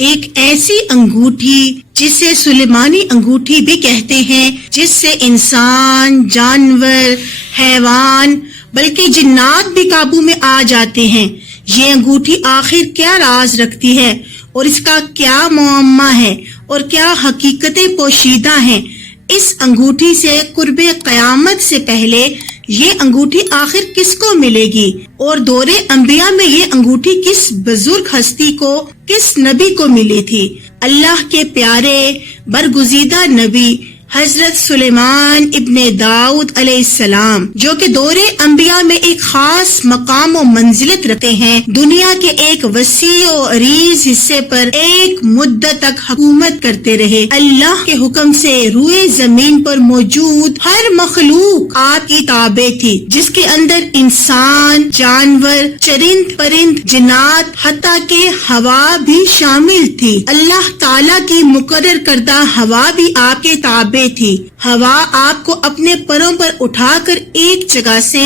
ایک ایسی انگوٹھی جسے سلیمانی انگوٹھی بھی کہتے ہیں، جس سے انسان، جانور، حیوان بلکہ جنات بھی قابو میں آ جاتے ہیں۔ یہ انگوٹھی آخر کیا راز رکھتی ہے اور اس کا کیا معمہ ہے اور کیا حقیقتیں پوشیدہ ہیں؟ اس انگوٹھی سے قرب قیامت سے پہلے یہ انگوٹھی آخر کس کو ملے گی، اور دور انبیاء میں یہ انگوٹھی کس بزرگ ہستی کو، کس نبی کو ملی تھی؟ اللہ کے پیارے برگزیدہ نبی حضرت سلیمان ابن داؤد علیہ السلام، جو کہ دور انبیاء میں ایک خاص مقام و منزلت رکھتے ہیں، دنیا کے ایک وسیع و عریض حصے پر ایک مدت تک حکومت کرتے رہے۔ اللہ کے حکم سے روئے زمین پر موجود ہر مخلوق آپ کی تابع تھی، جس کے اندر انسان، جانور، چرند پرند، جنات، حتیٰ کہ ہوا بھی شامل تھی۔ اللہ تعالیٰ کی مقرر کردہ ہوا بھی آپ کے تابع تھی۔ ہوا آپ کو اپنے پروں پر اٹھا کر ایک جگہ سے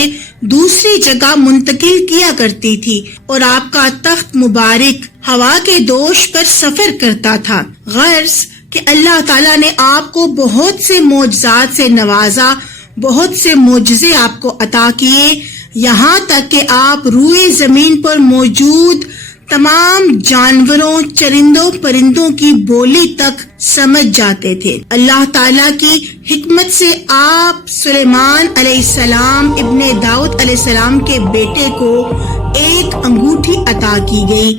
دوسری جگہ منتقل کیا کرتی تھی، اور آپ کا تخت مبارک ہوا کے دوش پر سفر کرتا تھا۔ غرض کہ اللہ تعالیٰ نے آپ کو بہت سے معجزات سے نوازا، بہت سے معجزے آپ کو عطا کیے، یہاں تک کہ آپ روئے زمین پر موجود تمام جانوروں، چرندوں، پرندوں کی بولی تک سمجھ جاتے تھے۔ اللہ تعالیٰ کی حکمت سے آپ سلیمان علیہ السلام ابن داؤد علیہ السلام کے بیٹے کو ایک انگوٹھی عطا کی گئی،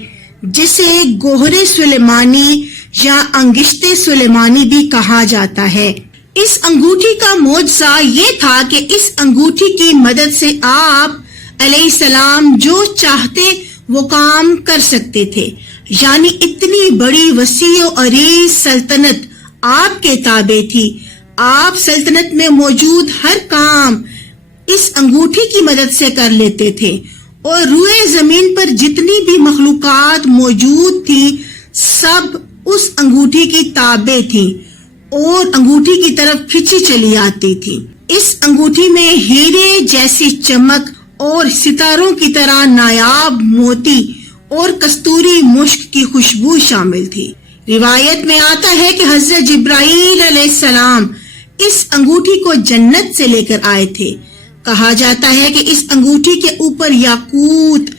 جسے گوہر سلیمانی یا انگشت سلیمانی بھی کہا جاتا ہے۔ اس انگوٹھی کا معجزہ یہ تھا کہ اس انگوٹھی کی مدد سے آپ علیہ السلام جو چاہتے وہ کام کر سکتے تھے، یعنی اتنی بڑی وسیع و عریض سلطنت آپ کے تابع تھی۔ آپ سلطنت میں موجود ہر کام اس انگوٹھی کی مدد سے کر لیتے تھے، اور روئے زمین پر جتنی بھی مخلوقات موجود تھی سب اس انگوٹھی کی تابع تھی اور انگوٹھی کی طرف کھینچی چلی آتی تھی۔ اس انگوٹھی میں ہیرے جیسی چمک اور ستاروں کی طرح نایاب موتی اور کستوری مشک کی خوشبو شامل تھی۔ روایت میں آتا ہے کہ حضرت جبرائیل علیہ السلام اس انگوٹھی کو جنت سے لے کر آئے تھے۔ کہا جاتا ہے کہ اس انگوٹھی کے اوپر یاقوت،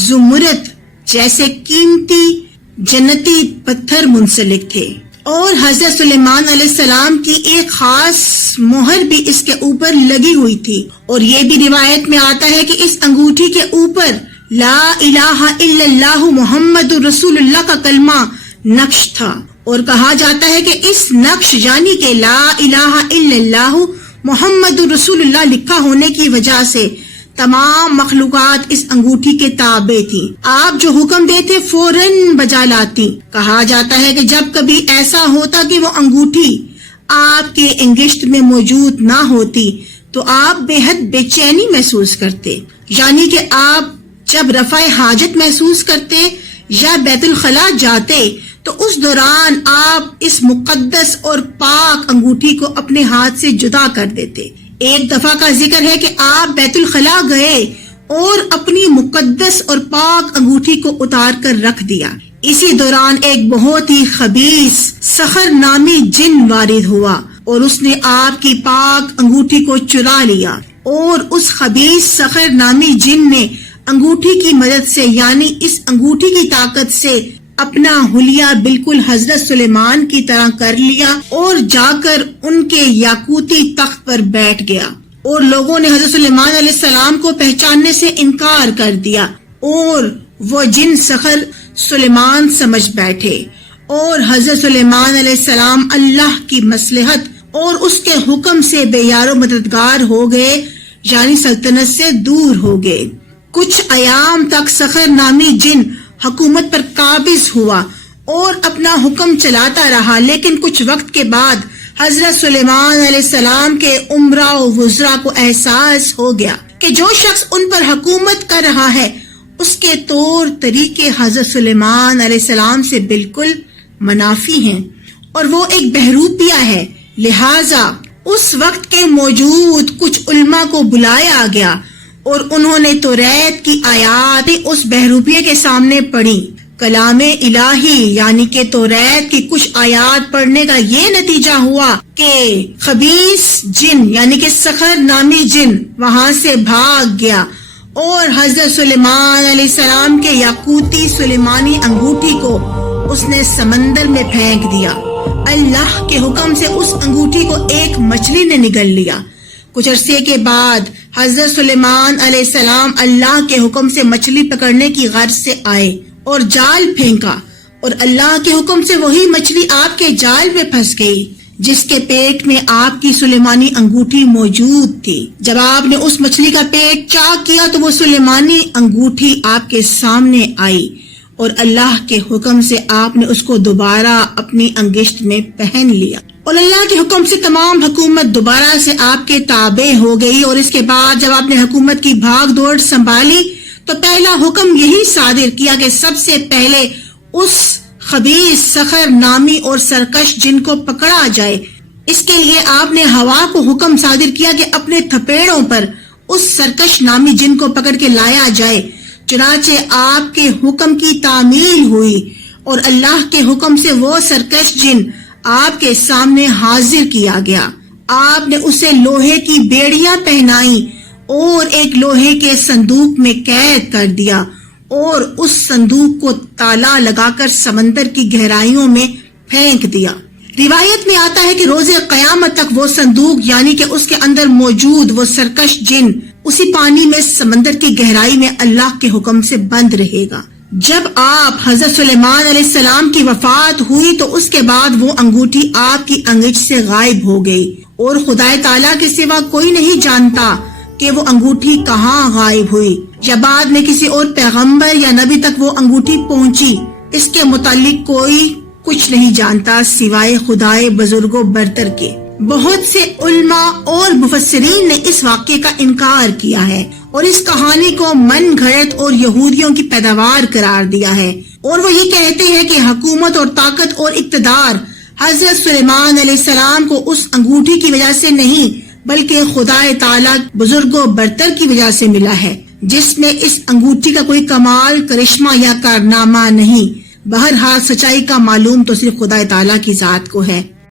زمرد جیسے قیمتی جنتی پتھر منسلک تھے، اور حضرت سلیمان علیہ السلام کی ایک خاص مہر بھی اس کے اوپر لگی ہوئی تھی، اور یہ بھی روایت میں آتا ہے کہ اس انگوٹھی کے اوپر لا الہ الا اللہ محمد رسول اللہ کا کلمہ نقش تھا، اور کہا جاتا ہے کہ اس نقش یعنی کہ لا الہ الا اللہ محمد رسول اللہ لکھا ہونے کی وجہ سے تمام مخلوقات اس انگوٹھی کے تابع تھی۔ آپ جو حکم دیتے فوراً بجا لاتی۔ کہا جاتا ہے کہ جب کبھی ایسا ہوتا کہ وہ انگوٹھی آپ کے انگشت میں موجود نہ ہوتی تو آپ بے حد بے چینی محسوس کرتے، یعنی کہ آپ جب رفع حاجت محسوس کرتے یا بیت الخلاء جاتے تو اس دوران آپ اس مقدس اور پاک انگوٹھی کو اپنے ہاتھ سے جدا کر دیتے۔ ایک دفعہ کا ذکر ہے کہ آپ بیت الخلاء گئے اور اپنی مقدس اور پاک انگوٹھی کو اتار کر رکھ دیا۔ اسی دوران ایک بہت ہی خبیث سخر نامی جن وارد ہوا اور اس نے آپ کی پاک انگوٹھی کو چرا لیا، اور اس خبیث سخر نامی جن نے انگوٹھی کی مدد سے یعنی اس انگوٹھی کی طاقت سے اپنا حلیہ بالکل حضرت سلیمان کی طرح کر لیا اور جا کر ان کے یاقوتی تخت پر بیٹھ گیا، اور لوگوں نے حضرت سلیمان علیہ السلام کو پہچاننے سے انکار کر دیا، اور وہ جن سخر سلیمان سمجھ بیٹھے، اور حضرت سلیمان علیہ السلام اللہ کی مصلحت اور اس کے حکم سے بے یار و مددگار ہو گئے، یعنی سلطنت سے دور ہو گئے۔ کچھ ایام تک سخر نامی جن حکومت پر قابض ہوا اور اپنا حکم چلاتا رہا، لیکن کچھ وقت کے بعد حضرت سلیمان علیہ السلام کے امراء و وزراء کو احساس ہو گیا کہ جو شخص ان پر حکومت کر رہا ہے اس کے طور طریقے حضرت سلیمان علیہ السلام سے بالکل منافی ہیں، اور وہ ایک بہروپیہ ہے۔ لہٰذا اس وقت کے موجود کچھ علماء کو بلایا گیا اور انہوں نے توریت کی آیات اس بہروپیے کے سامنے پڑھی۔ کلام الہی یعنی کہ توریت کی کچھ آیات پڑھنے کا یہ نتیجہ ہوا کہ خبیث جن یعنی کہ سخر نامی جن وہاں سے بھاگ گیا اور حضرت سلیمان علیہ السلام کے یاقوتی سلیمانی انگوٹھی کو اس نے سمندر میں پھینک دیا۔ اللہ کے حکم سے اس انگوٹھی کو ایک مچھلی نے نگل لیا۔ کچھ عرصے کے بعد حضرت سلیمان علیہ السلام اللہ کے حکم سے مچھلی پکڑنے کی غرض سے آئے اور جال پھینکا، اور اللہ کے حکم سے وہی مچھلی آپ کے جال میں پھنس گئی جس کے پیٹ میں آپ کی سلیمانی انگوٹھی موجود تھی۔ جب آپ نے اس مچھلی کا پیٹ چاک کیا تو وہ سلیمانی انگوٹھی آپ کے سامنے آئی، اور اللہ کے حکم سے آپ نے اس کو دوبارہ اپنی انگشت میں پہن لیا، اور اللہ کے حکم سے تمام حکومت دوبارہ سے آپ کے تابع ہو گئی۔ اور اس کے بعد جب آپ نے حکومت کی بھاگ دوڑ سنبھالی تو پہلا حکم یہی صادر کیا کہ سب سے پہلے اس خبیث سخر نامی اور سرکش جن کو پکڑا جائے۔ اس کے لیے آپ نے ہوا کو حکم صادر کیا کہ اپنے تھپیڑوں پر اس سرکش نامی جن کو پکڑ کے لایا جائے۔ چنانچہ آپ کے حکم کی تعمیل ہوئی اور اللہ کے حکم سے وہ سرکش جن آپ کے سامنے حاضر کیا گیا۔ آپ نے اسے لوہے کی بیڑیاں پہنائیں اور ایک لوہے کے صندوق میں قید کر دیا، اور اس صندوق کو تالا لگا کر سمندر کی گہرائیوں میں پھینک دیا۔ روایت میں آتا ہے کہ روز قیامت تک وہ صندوق یعنی کہ اس کے اندر موجود وہ سرکش جن اسی پانی میں سمندر کی گہرائی میں اللہ کے حکم سے بند رہے گا۔ جب آپ حضرت سلیمان علیہ السلام کی وفات ہوئی تو اس کے بعد وہ انگوٹھی آپ کی انگشت سے غائب ہو گئی، اور خدا تعالیٰ کے سوا کوئی نہیں جانتا کہ وہ انگوٹھی کہاں غائب ہوئی، یا بعد میں کسی اور پیغمبر یا نبی تک وہ انگوٹھی پہنچی۔ اس کے متعلق کوئی کچھ نہیں جانتا سوائے خدائے بزرگ و برتر کے۔ بہت سے علماء اور مفسرین نے اس واقعے کا انکار کیا ہے اور اس کہانی کو من گھڑت اور یہودیوں کی پیداوار قرار دیا ہے، اور وہ یہ کہتے ہیں کہ حکومت اور طاقت اور اقتدار حضرت سلیمان علیہ السلام کو اس انگوٹھی کی وجہ سے نہیں بلکہ خدا تعالیٰ بزرگ و برتر کی وجہ سے ملا ہے، جس میں اس انگوٹھی کا کوئی کمال کرشمہ یا کارنامہ نہیں۔ بہرحال سچائی کا معلوم تو صرف خدا تعالیٰ کی ذات کو ہے۔